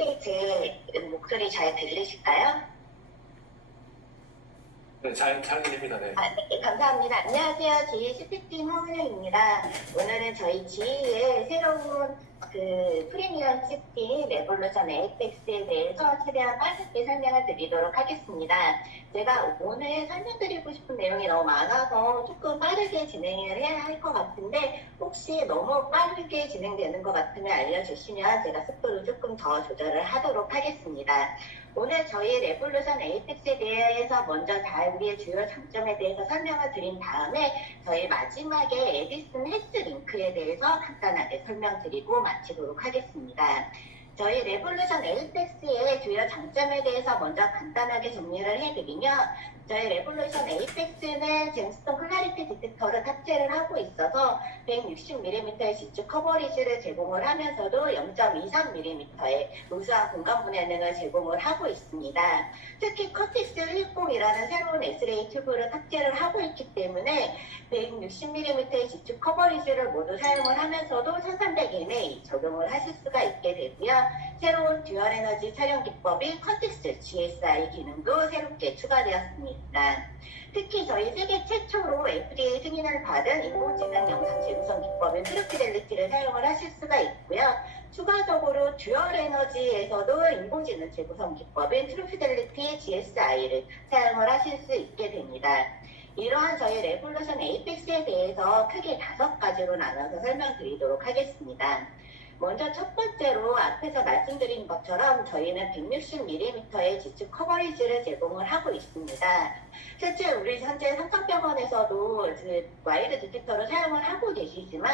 혹시 제 목소리 잘 들리실까요? 네, 잘 들립니다. 네. 네, 감사합니다. 안녕하세요. 지희 CP팀 홍은영입니다. 오늘은 저희 지희의 새로운 프리미엄 치킨 레볼루션 에이펙스에 대해서 최대한 빠르게 설명을 드리도록 하겠습니다. 제가 오늘 설명드리고 싶은 내용이 너무 많아서 조금 빠르게 진행을 해야 할 것 같은데 혹시 너무 빠르게 진행되는 것 같으면 알려주시면 제가 속도를 조금 더 조절을 하도록 하겠습니다. 오늘 저희 레볼루션 에이펙스에 대해서 먼저 우리의 주요 장점에 대해서 설명을 드린 다음에 저희 마지막에 에디슨 헬스 링크에 대해서 간단하게 설명드리고 마치도록 하겠습니다. 저희 레볼루션 에이펙스의 주요 장점에 대해서 먼저 간단하게 정리를 해드리면 저희 레볼루션 에이펙스는 잼스톤 클라리티 디텍터를 탑재를 하고 있어서 160mm의 지축 커버리지를 제공을 하면서도 0.23mm의 우수한 공간 분해능을 제공을 하고 있습니다. 특히 커티스 10이라는 새로운 SLA 튜브를 탑재를 하고 있기 때문에 160mm의 지축 커버리지를 모두 사용을 하면서도 1300mA 적용을 하실 수가 있게 되고요. 새로운 듀얼 에너지 촬영 기법인 컨텍스트 GSI 기능도 새롭게 추가되었습니다. 특히 저희 세계 최초로 FDA 승인을 받은 인공지능 영상 재구성 기법인 트루피델리티를 사용을 하실 수가 있고요. 추가적으로 듀얼 에너지에서도 인공지능 재구성 기법인 트루피델리티 GSI를 사용을 하실 수 있게 됩니다. 이러한 저희 레볼루션 에이펙스에 대해서 크게 5가지로 나눠서 설명드리도록 하겠습니다. 먼저 첫 번째로 앞에서 말씀드린 것처럼 저희는 160mm의 지축 커버리지를 제공을 하고 있습니다. 실제 우리 현재 삼성병원에서도 와이드 디텍터를 사용을 하고 계시지만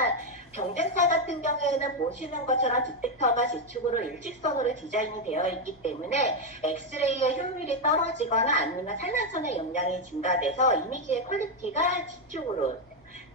경쟁사 같은 경우에는 보시는 것처럼 디텍터가 지축으로 일직선으로 디자인이 되어 있기 때문에 엑스레이의 효율이 떨어지거나 아니면 산란선의 용량이 증가돼서 이미지의 퀄리티가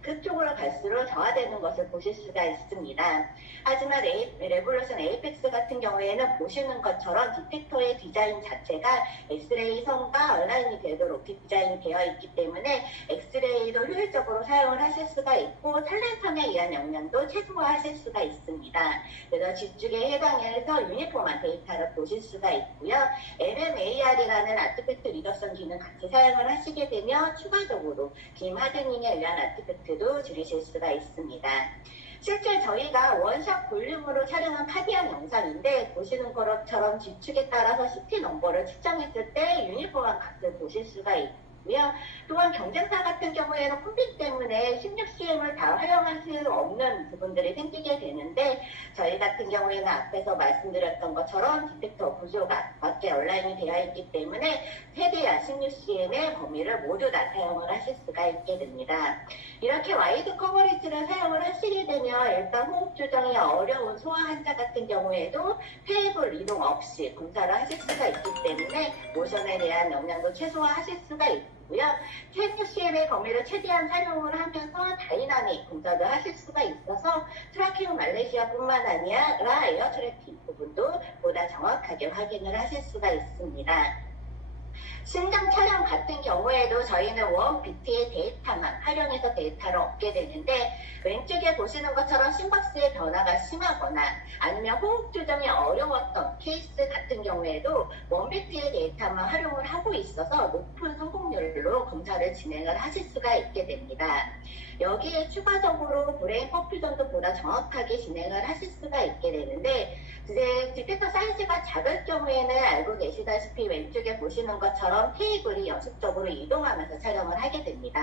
그쪽으로 갈수록 저하되는 것을 보실 수가 있습니다. 하지만 레볼루션 에이펙스 같은 경우에는 보시는 것처럼 디텍터의 디자인 자체가 엑스레이 선과 얼라인이 되도록 디자인이 되어 있기 때문에 엑스레이도 효율적으로 사용을 하실 수가 있고 산란선에 의한 영향도 최소화하실 수가 있습니다. 그래서 지축에 해당해서 유니폼한 데이터를 보실 수가 있고요. MMAR이라는 아티팩트 리덕션 기능 같이 사용을 하시게 되면 추가적으로 빔 하드닝에 의한 아티팩트도 줄이실 수가 있습니다. 실제 저희가 원샷 볼륨으로 촬영한 카디안 영상인데 보시는 것처럼 지축에 따라서 CT 넘버를 측정했을 때 유니폼한 값을 보실 수가 있고요. 또한 경쟁사 같은 경우에는 콤비 때문에 16cm을 다 활용할 수 없는 부분들이 생기게 되는데 저희 같은 경우에는 앞에서 말씀드렸던 것처럼 디텍터 구조가 맞게 얼라인이 되어 있기 때문에 최대한 16cm의 범위를 모두 다 사용을 하실 수가 있게 됩니다. 이렇게 와이드 커버리지를 사용을 하시게 되면 일단 호흡 조정이 어려운 소아 환자 같은 경우에도 테이블 이동 없이 검사를 하실 수가 있기 때문에 모션에 대한 영향도 최소화하실 수가 있고요. 16cm의 범위를 최대한 활용을 하면서 다이나믹 검사도 하실 수가 있어서 트라키움 말레이시아뿐만 아니라 에어 트래킹 부분도 보다 정확하게 확인을 하실 수가 있습니다. 심장 촬영 같은 경우에도 저희는 원 BT의 데이터만 활용해서 데이터를 얻게 되는데 왼쪽에 보시는 것처럼 심박수의 변화가 심하거나 아니면 호흡 조정이 어려웠던 케이스 같은 경우에도 원 BT의 데이터만 활용을 하고 있어서 높은 성공률로 검사를 진행을 하실 수가 있게 됩니다. 여기에 추가적으로 브레인 퍼퓨전도 보다 정확하게 진행을 하실 수가 있게 되는데 이제 디텍터 사이즈가 작을 경우에는 알고 계시다시피 왼쪽에 보시는 것처럼 테이블이 연속적으로 이동하면서 촬영을 하게 됩니다.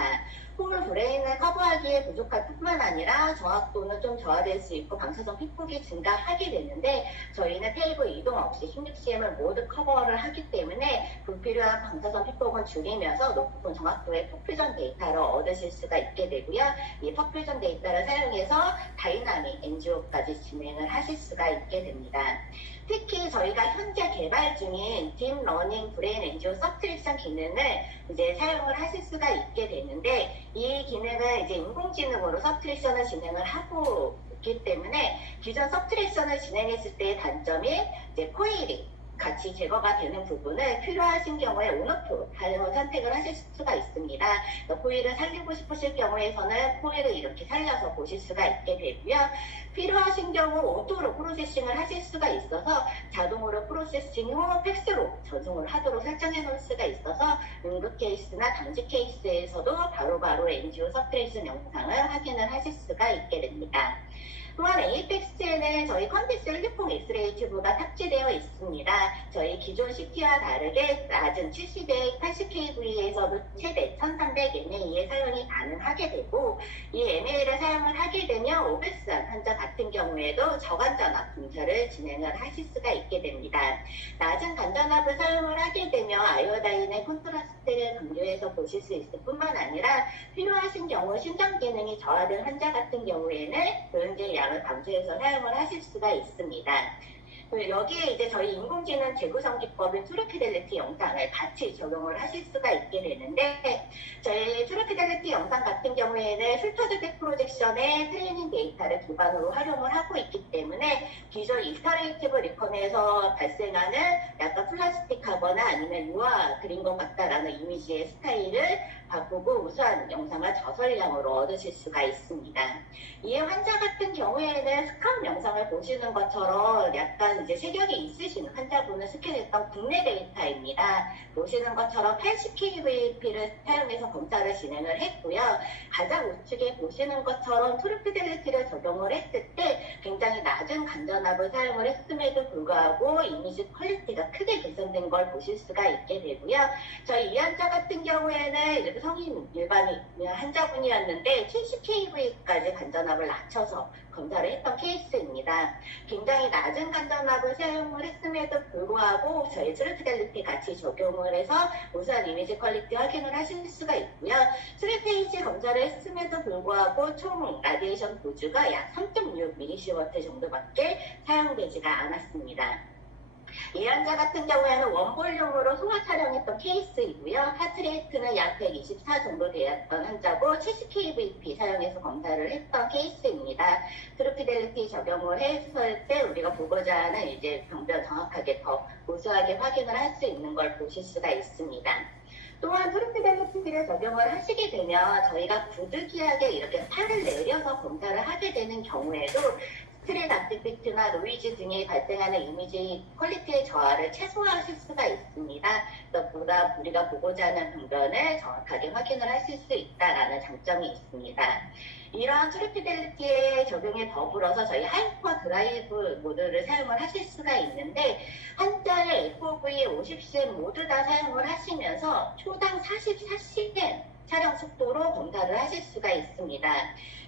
홈을 브레인을 커버하기에 부족할 뿐만 아니라 정확도는 좀 저하될 수 있고 방사선 핏폭이 증가하게 되는데 저희는 테이블 이동 없이 16cm을 모두 커버를 하기 때문에 불필요한 방사선 핏폭은 줄이면서 높은 정확도의 퍼퓨전 데이터를 얻으실 수가 있게 되고요. 이 퍼퓨전 데이터를 사용해서 다이나믹 NGO까지 진행을 하실 수가 있게 됩니다. 특히 저희가 현재 개발 중인 딥러닝 브레인 NGO 서브트랙션 기능을 이제 사용을 하실 수가 있게 되는데 이 기능은 이제 인공지능으로 서브트랙션을 진행을 하고 있기 때문에 기존 서브트랙션을 진행했을 때의 단점이 이제 코일이 같이 제거가 되는 부분을 필요하신 경우에 온오프 선택을 하실 수가 있습니다. 코일을 살리고 싶으실 경우에서는 코일을 이렇게 살려서 보실 수가 있게 되고요. 필요하신 경우 오토로 프로세싱을 하실 수가 있어서 자동으로 프로세싱 후 팩스로 전송을 하도록 설정해 놓을 수가 있어서 응급 케이스나 당직 케이스에서도 바로바로 NGO 서프레이션 영상을 확인을 하실 수가 있게 됩니다. 또한 에이펙스에는 저희 컨텍스 160 엑스레이 튜브가 탑재되어 있습니다. 저희 기존 CT와 다르게 낮은 70에 80kV에서도 최대 1300mA의 사용이 가능하게 되고, 이 MA를 사용을 하게 되면 오베스한 환자 같은 경우에도 저간전압 검사를 진행을 하실 수가 있게 됩니다. 낮은 간전압을 사용을 하게 되면 아이오다인의 콘트라스트를 강조해서 보실 수 있을 뿐만 아니라 필요하신 경우 심장 기능이 저하된 환자 같은 경우에는 노연제 양을 감소해서 사용을 하실 수가 있습니다. 여기에 이제 저희 인공지능 재구성 기법인 트루피델리티 영상을 같이 적용을 하실 수가 있게 되는데, 저희 트루피델리티 영상 같은 경우에는 슈퍼드백 프로젝션의 트레이닝 데이터를 기반으로 활용을 하고 있기 때문에 기존 이스터레이티브 리컨에서 발생하는 약간 플라스틱하거나 아니면 유화 그린 것 같다라는 이미지의 스타일을 바꾸고 우수한 영상을 저설량으로 얻으실 수가 있습니다. 이에 환자 같은 경우에는 스카운 영상을 보시는 것처럼 약간 이제 세경이 있으신 환자분을 스캔했던 국내 데이터입니다. 보시는 것처럼 80kVP를 사용해서 검사를 진행을 했고요. 가장 우측에 보시는 것처럼 트루피델리티를 적용을 했을 때 굉장히 낮은 간전압을 사용을 했음에도 불구하고 이미지 퀄리티가 크게 개선된 걸 보실 수가 있게 되고요. 저희 이 환자 같은 경우에는 성인 일반인 환자분이었는데 70kV까지 간전압을 낮춰서 검사를 했던 케이스입니다. 굉장히 낮은 간전압을 사용을 했음에도 불구하고 저희 트루피델리티 같이 적용을 해서 우수한 이미지 퀄리티 확인을 하실 수가 있고요. 3페이지 검사를 했음에도 불구하고 총 라디에이션 도주가 약 3.6mSv 정도밖에 사용되지가 않았습니다. 이 환자 같은 경우에는 원볼륨으로 소화 촬영했던 케이스이고요. 하트레이트는 약 124 정도 되었던 환자고 70kVP 사용해서 검사를 했던 케이스입니다. 트루피델리티 적용을 했을 때 우리가 보고자 하는 이제 병변 정확하게 더 우수하게 확인을 할 수 있는 걸 보실 수가 있습니다. 또한 트루피델리티를 적용을 하시게 되면 저희가 부득이하게 이렇게 팔을 내려서 검사를 하게 되는 경우에도 스트레스 아티팩트나 노이즈 등이 발생하는 이미지 퀄리티의 저하를 최소화하실 수가 있습니다. 보다 우리가 보고자 하는 병변을 정확하게 확인을 하실 수 있다는 장점이 있습니다. 이러한 트루피델리티의 적용에 더불어서 저희 하이퍼 드라이브 모드를 사용을 하실 수가 있는데, 환자의 FOV 50cm 모두 다 사용을 하시면서 초당 44cm 촬영 속도로 검사를 하실 수가 있습니다.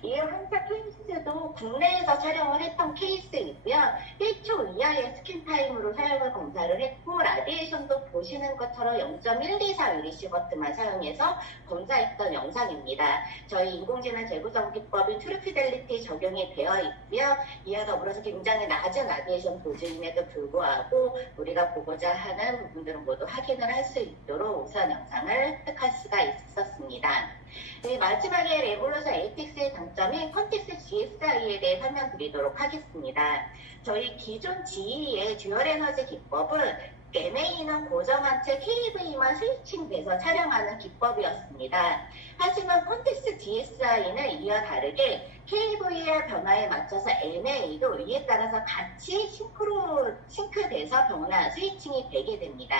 이 환자 케이스도 국내에서 촬영을 했던 케이스이고요. 1초 이하의 스캔 타임으로 사용을 검사를 했고, 라디에이션도 보시는 것처럼 0.124mSv만 사용해서 검사했던 영상입니다. 저희 인공지능 재구성 기법인 트루피델리티 적용이 되어 있고요. 이와 더불어서 굉장히 낮은 라디에이션 도주임에도 불구하고 우리가 보고자 하는 부분들은 모두 확인을 할 수 있도록 우수한 영상을 획득할 수가 있었습니다. 네, 마지막에 레볼루션 에이펙스의 장점인 컨텍스 GSI에 대해 설명드리도록 하겠습니다. 저희 기존 GE의 듀얼 에너지 기법은 MA는 고정한 채 KV만 스위칭돼서 촬영하는 기법이었습니다. 하지만 컨텍스 GSI는 이와 다르게 KV의 변화에 맞춰서 MA도 이에 따라서 같이 싱크돼서 스위칭이 되게 됩니다.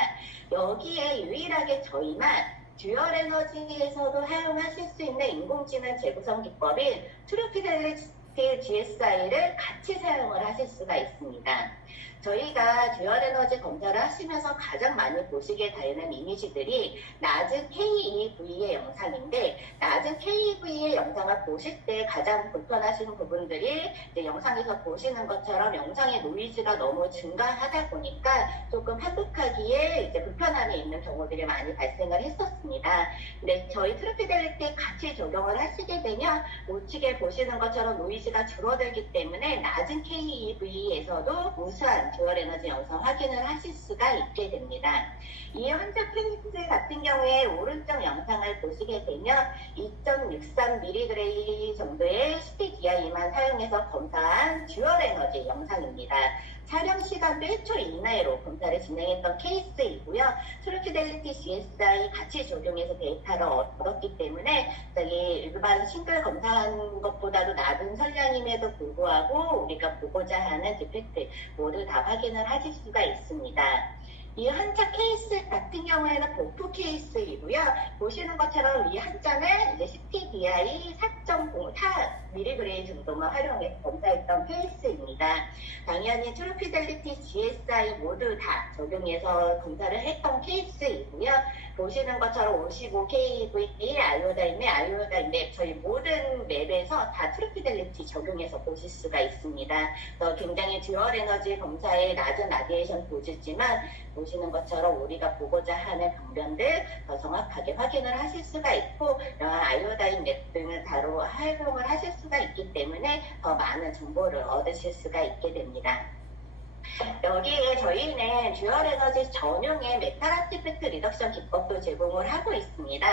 여기에 유일하게 저희만 듀얼 에너지에서도 사용하실 수 있는 인공지능 재구성 기법인 트루피델리티 GSI를 같이 사용을 하실 수가 있습니다. 저희가 듀얼 에너지 검사를 하시면서 가장 많이 보시게 되는 이미지들이 낮은 KEV의 영상인데, 낮은 KEV의 영상을 보실 때 가장 불편하시는 부분들이 이제 영상에서 보시는 것처럼 영상의 노이즈가 너무 증가하다 보니까 조금 판독하기에 이제 불편함이 있는 경우들이 많이 발생을 했었습니다. 근데 저희 트루피델리티 같이 적용을 하시게 되면 우측에 보시는 것처럼 노이즈가 줄어들기 때문에 낮은 KEV에서도 우수한 듀얼 에너지 영상 확인을 하실 수가 있게 됩니다. 이 환자 케이스 같은 경우에 오른쪽 영상을 보시게 되면 2.63mg 정도의 CTDI만 사용해서 검사한 듀얼 에너지 영상입니다. 촬영 시간도 1초 이내로 검사를 진행했던 케이스이고요. 트루피델리티 GSI 같이 적용해서 데이터를 얻었기 때문에 일반 싱글 검사한 것보다도 낮은 선량임에도 불구하고 우리가 보고자 하는 디펙트, 모두 다 확인을 하실 수가 있습니다. 이 한자 케이스 같은 경우에는 보프 케이스이고요. 보시는 것처럼 이 한자는 이제 CTDI 4.04mg 정도만 활용해 검사했던 케이스입니다. 당연히 트루피델리티 GSI 모두 다 적용해서 검사를 했던 케이스이고요. 보시는 것처럼 55kV 아이오다인 맵 저희 모든 맵에서 다 트루피델리티 적용해서 보실 수가 있습니다. 그래서 굉장히 듀얼 에너지 검사에 낮은 라디에이션 도즈지만 보시는 것처럼 우리가 보고자 하는 병변들 더 정확하게 확인을 하실 수가 있고 아이오다인 맵 등을 바로 활용을 하실 수가 있기 때문에 더 많은 정보를 얻으실 수가 있게 됩니다. 여기에 저희는 듀얼 에너지 전용의 메탈 아티팩트 리덕션 기법도 제공을 하고 있습니다.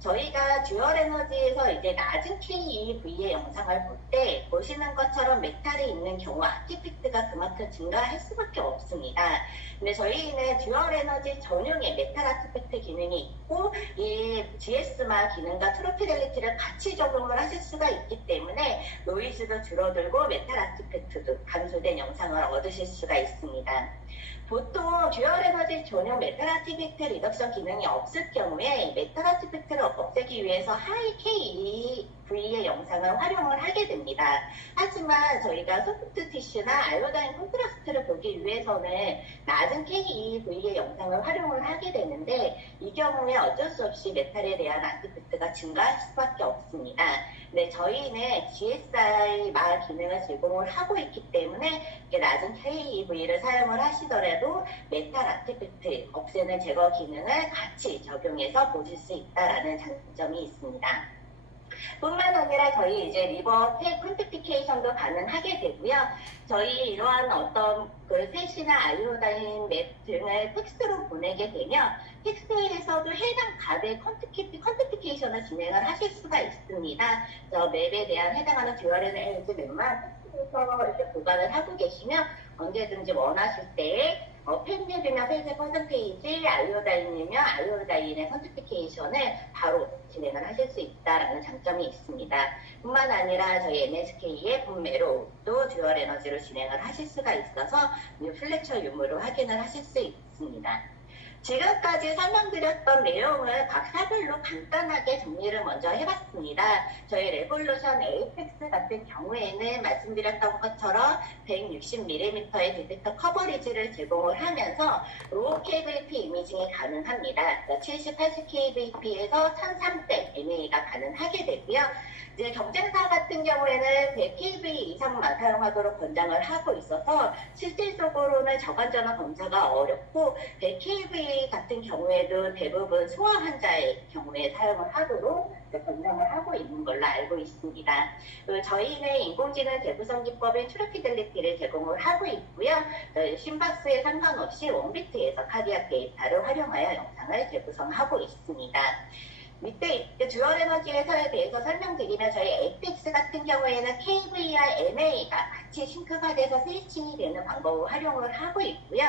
저희가 듀얼 에너지에서 이제 낮은 KEV의 영상을 볼 때 보시는 것처럼 메탈이 있는 경우 아티팩트가 그만큼 증가할 수밖에 없습니다. 근데 저희는 듀얼 에너지 전용의 메탈 아티팩트 기능이 있고 이 GS마 기능과 트로피델리티를 같이 적용을 하실 수가 있기 때문에 노이즈도 줄어들고 메탈 아티팩트도 감소된 영상을 얻으실 수가 있습니다. 보통 듀얼 에너지 전용 메탈 아티팩트 리덕션 기능이 없을 경우에 메탈 아티팩트를 없애기 위해서 하이 KEV의 영상을 활용을 하게 됩니다. 하지만 저희가 소프트 티슈나 아이오다인 콘트라스트를 보기 위해서는 낮은 KEV의 영상을 활용을 하게 되는데 이 경우에 어쩔 수 없이 메탈에 대한 아티팩트가 증가할 수밖에 없습니다. 네, 저희는 GSI 말 기능을 제공을 하고 있기 때문에 낮은 KEV를 사용을 하시더라도 메탈 아티팩트 없애는 제거 기능을 같이 적용해서 보실 수 있다라는 장점이 있습니다. 뿐만 아니라 저희 이제 리버 팩 퀀티피케이션도 가능하게 되고요. 저희 이러한 어떤 그 펫이나 아이오다인 맵 등을 텍스트로 보내게 되면 텍스트에서도 해당 값의 퀀티피케이션을 진행을 하실 수가 있습니다. 그래서 맵에 대한 해당하는 듀얼 에너지 맵만 텍스트에서 이렇게 보관을 하고 계시면 언제든지 원하실 때 펜맵이면 펜의 퍼센테이지, 아이오다인이면 아이오다인의 퀀티피케이션을 바로 진행을 하실 수 있다는 장점이 있습니다. 뿐만 아니라 저희 MSK의 분매로도 듀얼 에너지로 진행을 하실 수가 있어서 플렉처 유무를 확인을 하실 수 있습니다. 지금까지 설명드렸던 내용을 각 사별로 간단하게 정리를 먼저 해봤습니다. 저희 레볼루션 에이펙스 같은 경우에는 말씀드렸던 것처럼 160mm의 디텍터 커버리지를 제공을 하면서 로우 KVP 이미징이 가능합니다. 70, 80kVP에서 1003대 MA가 가능하게 되고요. 이제 경쟁사 같은 경우에는 100kV 이상만 사용하도록 권장을 하고 있어서 실질적으로는 저간전화 검사가 어렵고 100kV 같은 경우에도 대부분 소아 환자의 경우에 사용을 하도록 권장을 하고 있는 걸로 알고 있습니다. 그리고 저희는 인공지능 재구성 기법인 트루피델리티를 제공을 하고 있고요. 심박수에 상관없이 원비트에서 카디악 데이터를 활용하여 영상을 재구성하고 있습니다. 밑에 듀얼 에너지에 대해서 설명드리면 저희 에이펙스 같은 경우에는 KVR, MA가 같이 싱크가 돼서 스위칭이 되는 방법을 활용을 하고 있고요.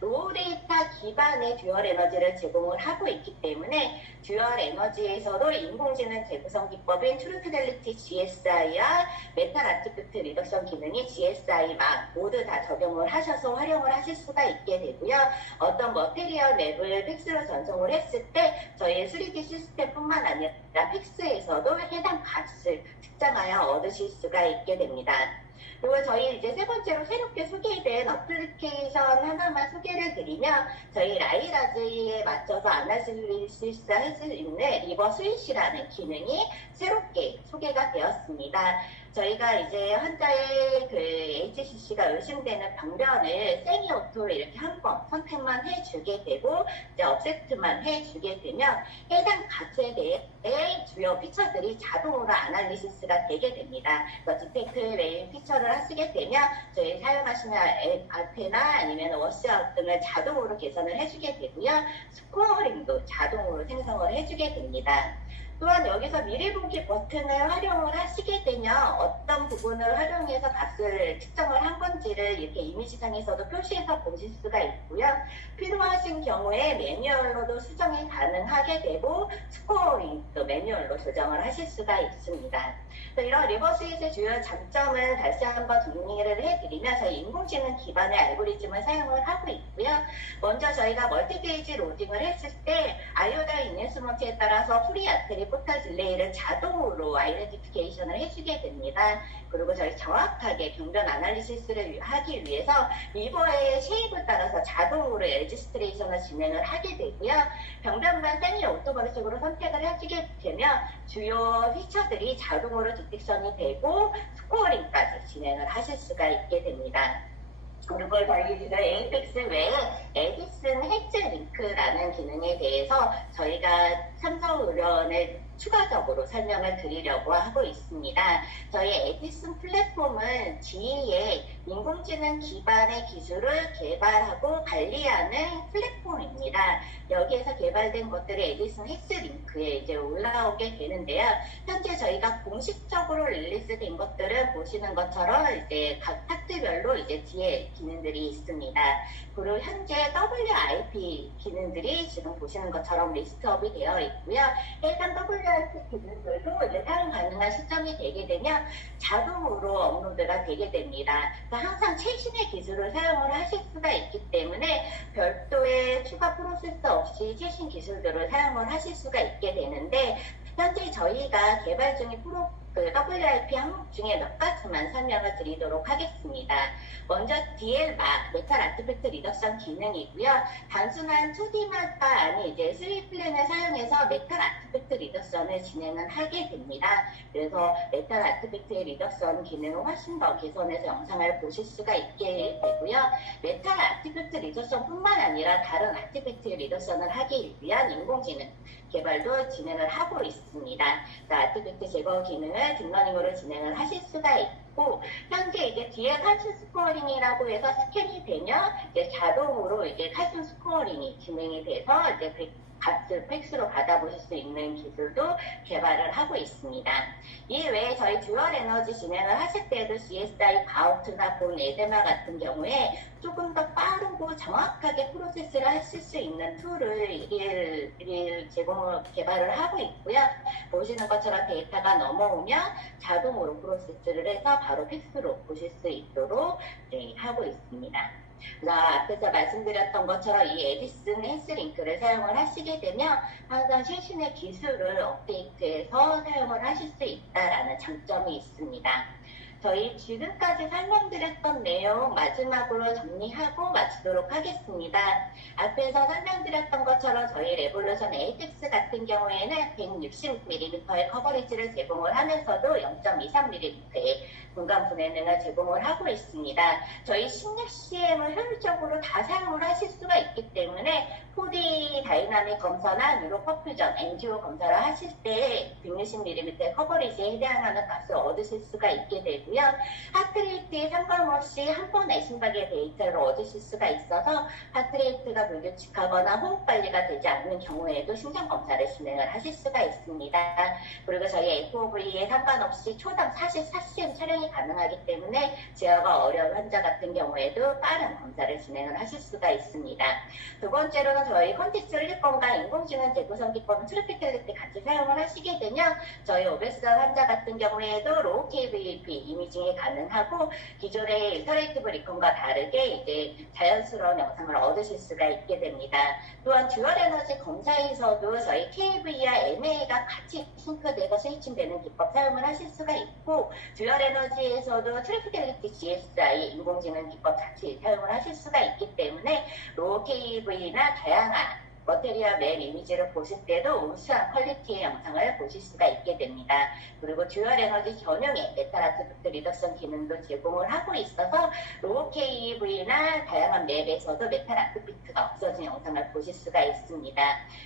로우 데이터 기반의 듀얼 에너지를 제공을 하고 있기 때문에 듀얼 에너지에서도 인공지능 재구성 기법인 트루피델리티 GSI와 메탈 아티팩트 리덕션 기능이 GSI만 모두 다 적용을 하셔서 활용을 하실 수가 있게 되고요. 어떤 머테리얼 맵을 픽스로 전송을 했을 때 저희 3D 시스템뿐만 아니라 픽스에서도 해당 값을 측정하여 얻으실 수가 있게 됩니다. 그리고 저희 이제 세 번째로 새롭게 소개된 어플리케이션 하나만 소개를 드리면 저희 라이라즈에 맞춰서 아나실리시스 할 수 있는 리버 스위시라는 기능이 새롭게 소개가 되었습니다. 저희가 이제 환자의 그 HCC가 의심되는 병변을 세미 오토로 이렇게 한 번 선택만 해주게 되고 이제 업세트만 해주게 되면 해당 값에 대해 주요 피처들이 자동으로 아날리시스가 되게 됩니다. 디텍트 레인 피처를 하시게 되면 저희 사용하시는 아테나 아니면 워시아웃 등을 자동으로 개선을 해주게 되고요. 스코어링도 자동으로 생성을 해주게 됩니다. 또한 여기서 미리 보기 버튼을 활용을 하시게 되면 어떤 부분을 활용해서 값을 측정을 한 건지를 이렇게 이미지상에서도 표시해서 보실 수가 있고요. 필요하신 경우에 매뉴얼로도 수정이 가능하게 되고 스코어링도 매뉴얼로 조정을 하실 수가 있습니다. 이런 리버스잇의 주요 장점을 다시 한번 정리를 해드리면 저희 인공지능 기반의 알고리즘을 사용을 하고 있고요. 먼저 저희가 멀티페이지 로딩을 했을 때 아이오다 인핸스먼트에 따라서 프리아트리 포탈 딜레이를 자동으로 아이덴티피케이션을 해주게 됩니다. 그리고 저희 정확하게 경변 아날리시스를 하기 위해서 리버의 쉐입을 따라서 자동으로 레지스트레이션을 진행을 하게 되고요. 병변만 세미 오토마틱으로 선택을 해주게 되면 주요 피처들이 자동으로 디텍션이 되고 스코어링까지 진행을 하실 수가 있게 됩니다. 그리고 저희 지금 에이펙스 외에 에디슨 해즈 링크라는 기능에 대해서 저희가 삼성의료원에 추가적으로 설명을 드리려고 하고 있습니다. 저희 에디슨 플랫폼은 GE의 인공지능 기반의 기술을 개발하고 관리하는 플랫폼입니다. 여기에서 개발된 것들이 에디슨 해즈 링크에 이제 올라오게 되는데요. 현재 저희가 공식적으로 릴리즈된 것들은 보시는 것처럼 이제 각 파트별로 이제 뒤에 기능들이 있습니다. 그리고 현재 WIP 기능들이 지금 보시는 것처럼 리스트업이 되어 있고요. 해당 WIP 기능들도 이제 사용 가능한 시점이 되게 되면 자동으로 업로드가 되게 됩니다. 그래서 항상 최신의 기술을 사용을 하실 수가 있기 때문에 별도의 추가 프로세스 없이 최신 기술들을 사용을 하실 수가 있게 되는데 현재 저희가 개발 중인 WIP 항목 중에 몇 가지만 설명을 드리도록 하겠습니다. 먼저 DL-MAG, 메탈 아티팩트 리덕션 기능이고요. 단순한 2D마가 아닌 이제 3플랜을 사용해서 메탈 아티팩트 리덕션을 진행을 하게 됩니다. 그래서 메탈 아티팩트의 리덕션 기능을 훨씬 더 개선해서 영상을 보실 수가 있게 되고요. 메탈 아티팩트 리덕션뿐만 아니라 다른 아티팩트의 리덕션을 하기 위한 인공지능 개발도 진행을 하고 있습니다. 아티팩트 제거 기능을 딥러닝으로 진행을 하실 수가 있고, 현재 이제 뒤에 칼슘 스코어링이라고 해서 스캔이 되면 이제 자동으로 이제 칼슘 스코어링이 진행이 돼서 이제 값을 팩스로 받아보실 수 있는 기술도 개발을 하고 있습니다. 이외에 저희 듀얼 에너지 진행을 하실 때도 CSI, 가우트나 본 에데마 같은 경우에 조금 더 빠르고 정확하게 프로세스를 하실 수 있는 툴을 개발을 하고 있고요. 보시는 것처럼 데이터가 넘어오면 자동으로 프로세스를 해서 바로 팩스로 보실 수 있도록 하고 있습니다. 앞에서 말씀드렸던 것처럼 이 에디슨 헬스링크를 사용을 하시게 되면 항상 최신의 기술을 업데이트해서 사용을 하실 수 있다는 장점이 있습니다. 저희 지금까지 설명드렸던 내용 마지막으로 정리하고 마치도록 하겠습니다. 앞에서 설명드렸던 것처럼 저희 레볼루션 에이펙스 같은 경우에는 160mm의 커버리지를 제공을 하면서도 0.23mm의 공간 분해능을 제공을 하고 있습니다. 저희 16CM을 효율적으로 다 사용을 하실 수가 있기 때문에 4D 다이나믹 검사나 뉴로 퍼퓨전, NGO 검사를 하실 때 160mm 커버리지에 해당하는 값을 얻으실 수가 있게 되고요. 하트레이트에 상관없이 한 번에 심박의 데이터를 얻으실 수가 있어서 하트레이트가 불규칙하거나 호흡 관리가 되지 않는 경우에도 심장 검사를 진행을 하실 수가 있습니다. 그리고 저희 FOV에 상관없이 초당 44cm 촬영이 가능하기 때문에 제어가 어려운 환자 같은 경우에도 빠른 검사를 진행을 하실 수가 있습니다. 두 번째로는 저희 컨텍스트 흘리법과 인공지능 재구성 기법은 트래픽텔리티 같이 사용을 하시게 되면 저희 오베스한 환자 같은 경우에도 로우 KVP 이미징이 가능하고 기존의 이터레이티브 리콘과 다르게 이제 자연스러운 영상을 얻으실 수가 있게 됩니다. 또한 듀얼 에너지 검사에서도 저희 KV와 MA가 같이 싱크돼서 스위칭되는 기법 사용을 하실 수가 있고, 듀얼 에너지에서도 트래픽텔리티 GSI 인공지능 기법 같이 사용을 하실 수가 있기 때문에 로우 KV나 다양한 머테리얼 맵 이미지를 보실 때도 우수한 퀄리티의 영상을 보실 수가 있게 됩니다. 그리고 듀얼 에너지 전용의 메탈 아티팩트 리덕션 기능도 제공을 하고 있어서 로우 KV나 다양한 맵에서도 메탈 아티팩트가 없어진 영상을 보실 수가 있습니다.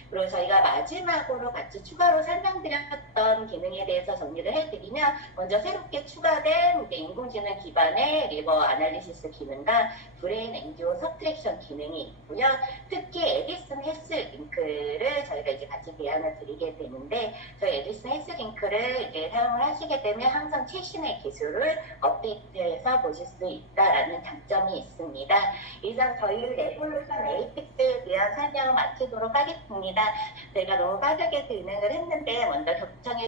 그리고 저희가 마지막으로 같이 추가로 설명드렸던 기능에 대해서 정리를 해드리면, 먼저 새롭게 추가된 인공지능 기반의 리버 아날리시스 기능과 브레인 엔지오 서트랙션 기능이 있고요. 특히 에디슨 헬스 헬스 링크를 저희가 이제 같이 대안을 드리게 되는데, 저희 에듀슨 헬스 링크를 이제 사용을 하시게 되면 항상 최신의 기술을 업데이트해서 보실 수 있다라는 장점이 있습니다. 이상 저희 레볼루션 에이펙스에 대한 설명 마치도록 하겠습니다. 저희가 너무 빠르게 진행을 했는데 먼저 경청해